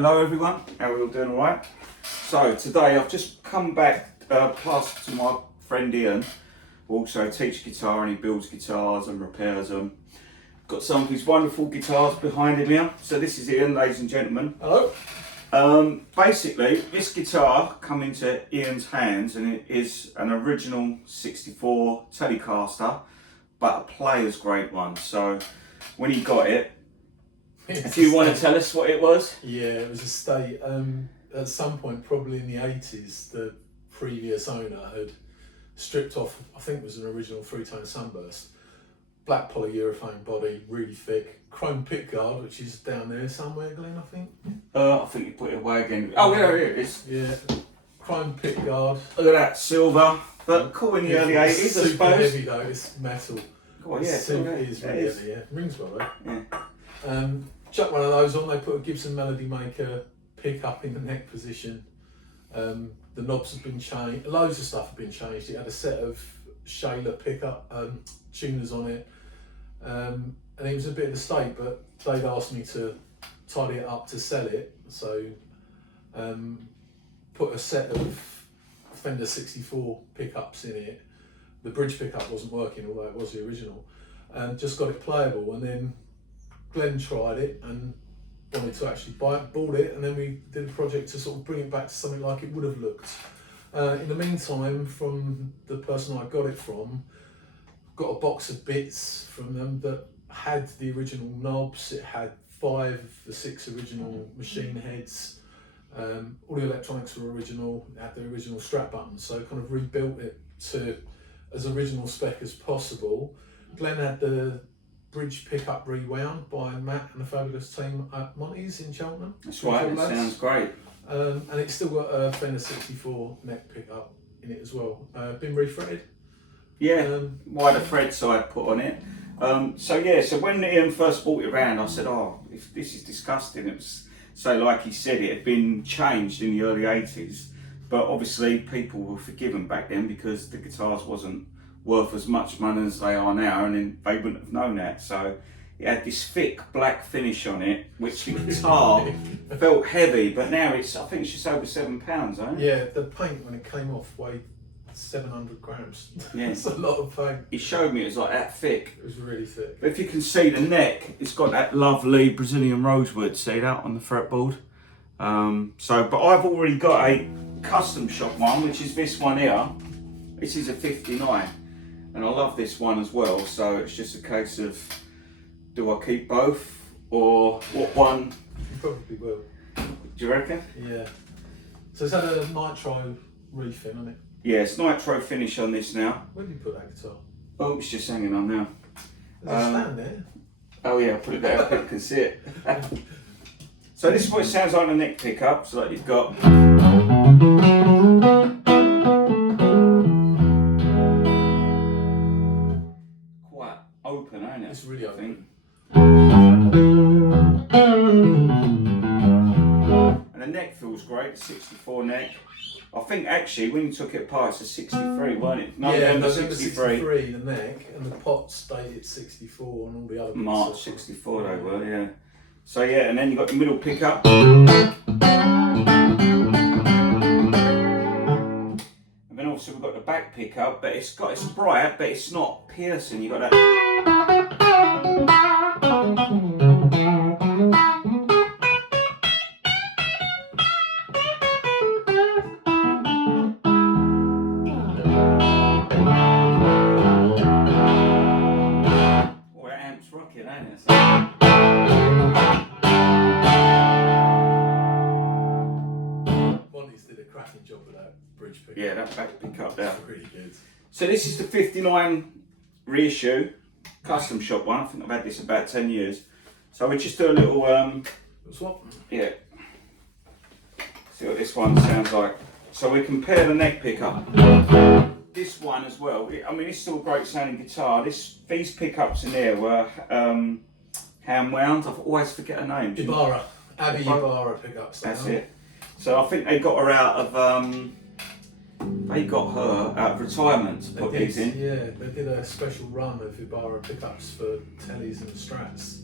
Hello everyone, how are we all doing? Alright? So today I've just come back past to my friend Ian, who also teaches guitar and he builds guitars and repairs them. Got some of his wonderful guitars behind him here. So this is Ian, ladies and gentlemen. Hello. Basically this guitar come into Ian's hands and it is an original 64 Telecaster, but a player's grade one. So when he got it, if you want to tell us what it was? Yeah, it was a state. At some point, probably in the 80s, the previous owner had stripped off, I think it was an original three-tone Sunburst, black polyurethane body, really thick, chrome pickguard, which is down there somewhere, Glenn, I think. I think you put it away again. Oh, yeah, here it is. Yeah, chrome pickguard. Look at that, silver. But cool in the early 80s, I suppose. Super heavy though, it's metal. Oh, yeah, It is really heavy, yeah. Rings well though. Yeah. Chuck one of those on, they put a Gibson Melody Maker pickup in the neck position. The knobs have been changed, loads of stuff have been changed. It had a set of Shaler pickup tuners on it. And it was a bit of a state, but they'd asked me to tidy it up to sell it. So put a set of Fender 64 pickups in it. The bridge pickup wasn't working, although it was the original. Just got it playable, and then Glenn tried it and wanted to actually buy it, bought it, and then we did a project to sort of bring it back to something like it would have looked. In the meantime, from the person I got it from, got a box of bits from them that had the original knobs. It had 5 of the 6 original machine heads. All the electronics were original. It had the original strap buttons, so kind of rebuilt it to as original spec as possible. Glenn had the bridge pickup rewound by Matt and the fabulous team at Monty's in Cheltenham. That's right, it sounds great. And it's still got a Fender 64 neck pickup in it as well. Been refretted. Yeah, wider thread side put on it. So when Ian first brought it around, I said, oh, if this is disgusting. It was, so like he said, it had been changed in the early 80s, but obviously people were forgiven back then because the guitars wasn't worth as much money as they are now, and then they wouldn't have known that. So it had this thick black finish on it, which the guitar felt heavy, but now I think it's just over £7, eh? Yeah, the paint when it came off weighed 700 grams. Yeah. It's a lot of paint. He showed me it was like that thick. It was really thick. But if you can see the neck, it's got that lovely Brazilian rosewood, see that on the fretboard? But I've already got a Customshop one, which is this one here. This is a 59. And I love this one as well, so it's just a case of, do I keep both, or what one? You probably will. Do you reckon? Yeah. So it's had a nitro refin on it. Yeah, it's nitro finish on this now. Where did you put that guitar? Oh, it's just hanging on now. There's a stand there. Oh yeah, I'll put it there so people can see it. So this is what it sounds like on a neck pickup, so like you've got... open, ain't it? It's really open. And the neck feels great, 64 neck. I think actually when you took it apart it's a 63, weren't it? November 63, the neck, and the pots dated 64 and all the other bits. March 64 they were, yeah. So yeah, and then you've got the middle pickup. So we've got the back pickup, but it's bright, but it's not piercing. You've got that. Oh, that amp's rocking, ain't it? Monty's did a cracking job with that bridge pickup. Yeah, that back pickup there. That's really good. So this is the 59 reissue, Customshop one. I think I've had this about 10 years. So we just do a little, Swap? Yeah. See what this one sounds like. So we compare the neck pickup. This one as well, I mean it's still a great sounding guitar. These pickups in there were hand wound. I always forget her name. Ibarra. Abby Ibarra pickups. That's it. So I think they got her out of retirement to put these in. Yeah, they did a special run of Ibarra pickups for tellies and strats.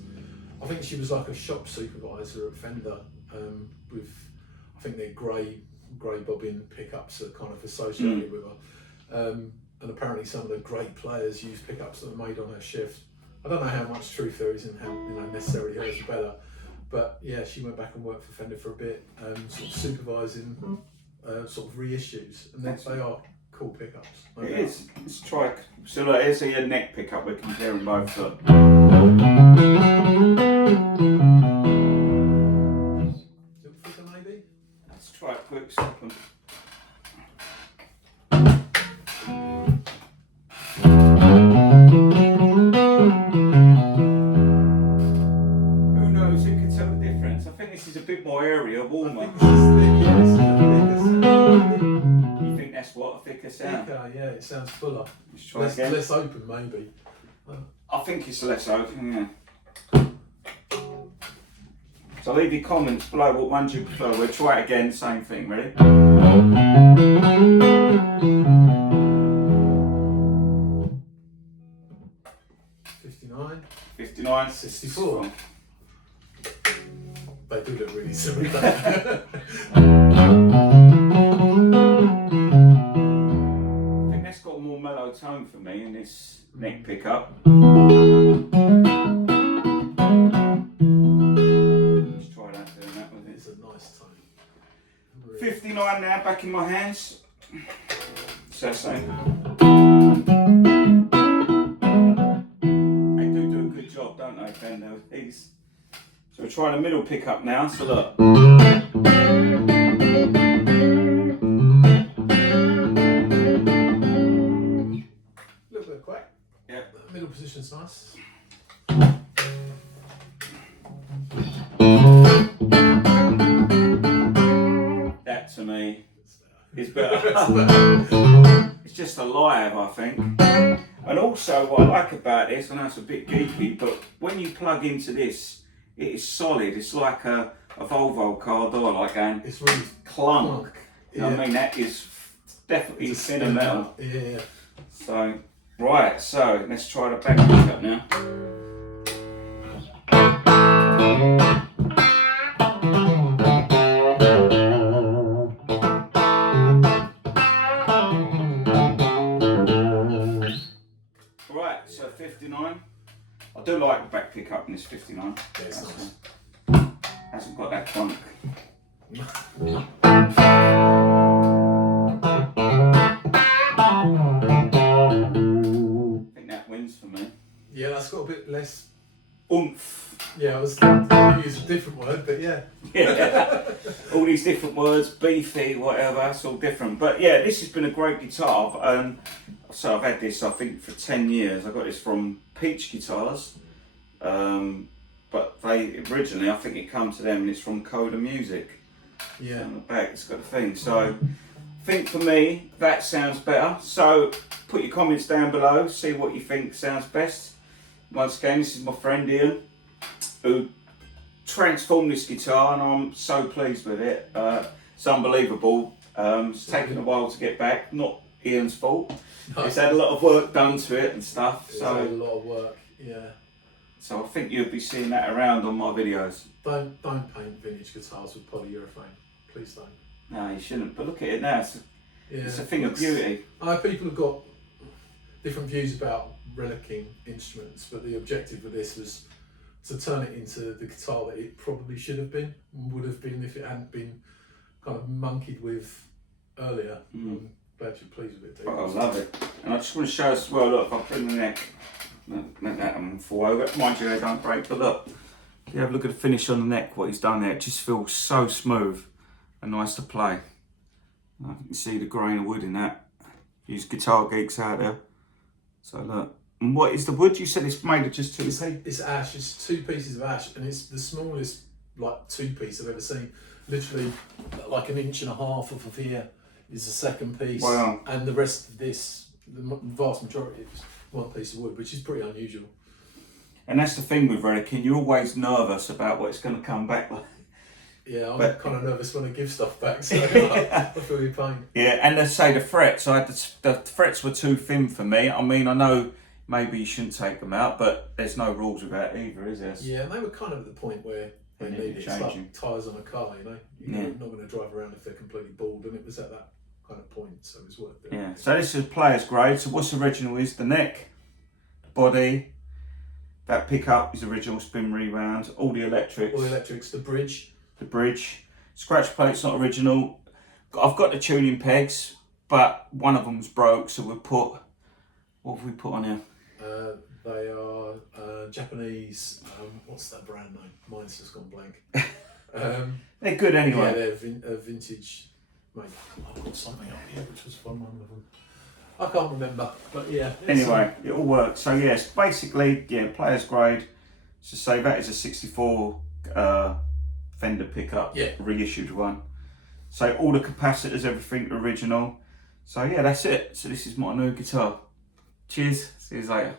I think she was like a shop supervisor at Fender with, I think they're grey bobbin pickups are kind of associated with her. And apparently some of the great players use pickups that are made on her shift. I don't know how much truth there is in how necessarily hers are better, but yeah, she went back and worked for Fender for a bit, sort of supervising sort of reissues, and they are cool pickups. It is. Let's try. So look, here's a neck pickup. We're comparing both. Look. Maybe. Let's try a quick second. Who knows? Who can tell the difference? I think this is a bit more area, warmer. You think that's what, a thicker sound? Thicker, yeah, it sounds fuller. Let's try again. Less open, maybe. I think it's less open, yeah. So leave your comments below what ones you prefer. We'll try it again, same thing, ready? 59. 59. 64. They do look really similar. I think that's got a more mellow tone for me in this neck pickup. Let's try that, doing that with it. It's a nice tone. 59 now, back in my hands. So same. They do a good job, don't they, Fender, with these? So we're trying a middle pickup now, so look. A little bit of quack. Yep. Middle position's nice. That to me is better. It's just alive, I think. And also what I like about this, I know it's a bit geeky, but when you plug into this, it is solid. It's like a Volvo car door, like going, It's really clunk. You know Yeah. what I mean? That is definitely thinner metal. Yeah. So, right, so let's try the back pickup now. Right, so 59. I do like the back pickup in this 59. Yeah, it's nice. Hasn't got that clunk. I think that wins for me. Yeah, that's got a bit less. Oomph. Yeah, I was going to use a different word, but yeah. Yeah. All these different words, beefy, whatever, it's all different. But yeah, this has been a great guitar. So I've had this, I think, for 10 years. I got this from Peach Guitars. But they originally, I think it come to them and it's from Coda Music. Yeah. On the back, it's got a thing. So I think for me, that sounds better. So put your comments down below, see what you think sounds best. Once again, this is my friend Ian, who transformed this guitar and I'm so pleased with it. It's unbelievable. It's taken a while to get back, not Ian's fault. It's had a lot of work done to it and stuff. It's So had a lot of work, yeah. So I think you'll be seeing that around on my videos. Don't paint vintage guitars with polyurethane. Please don't. No, you shouldn't. But look at it now. It's a thing of It's- beauty. People have got different views about relicking instruments, but the objective of this was to turn it into the guitar that it probably should have been, would have been if it hadn't been kind of monkeyed with earlier. I'm glad you're pleased with it, dude. Oh, I love it. And I just want to show us as well, look, if I put in the neck, let that one fall over. Mind you, they don't break, but look, if you have a look at the finish on the neck, what he's done there, it just feels so smooth and nice to play. You can see the grain of wood in that. Use guitar geeks out there. So look, and what is the wood? You said it's made of just two pieces? It's ash, it's 2 pieces of ash, and it's the smallest like 2-piece I've ever seen. Literally like 1.5 inches off of here is the second piece. Wow. And the rest of this, the vast majority is 1 piece of wood, which is pretty unusual. And that's the thing with relicking, you're always nervous about what it's going to come back like. Yeah, I'm But- kind of nervous when I give stuff back, so I feel your pain. Yeah, and let's say the frets, the frets were too thin for me. I mean, I know maybe you shouldn't take them out, but there's no rules with that either, is there? Yeah, and they were kind of at the point where they They needed needed it. It's changing. like tyres on a car, you know. You're not going to drive around if they're completely bald, and it was at that kind of point, so it was worth doing. Yeah, so this is player's grade. So what's original is the neck, the body, that pickup is original spin rewound, all the electrics. All the electrics, the bridge. The bridge. Scratch plate's not original. I've got the tuning pegs, but one of them's broke, so we'll put, what have we put on here? They are Japanese, what's that brand name? Mine's just gone blank. They're good anyway. Yeah, they're vintage. Mate, I've got something up here which was from one of them. I can't remember, but yeah. Anyway, it all works. So yes, basically, yeah, player's grade. So say that is a 64 Fender pickup, yeah, reissued one. So all the capacitors, everything original. So yeah, that's it. So this is my new guitar. Cheers. See you later.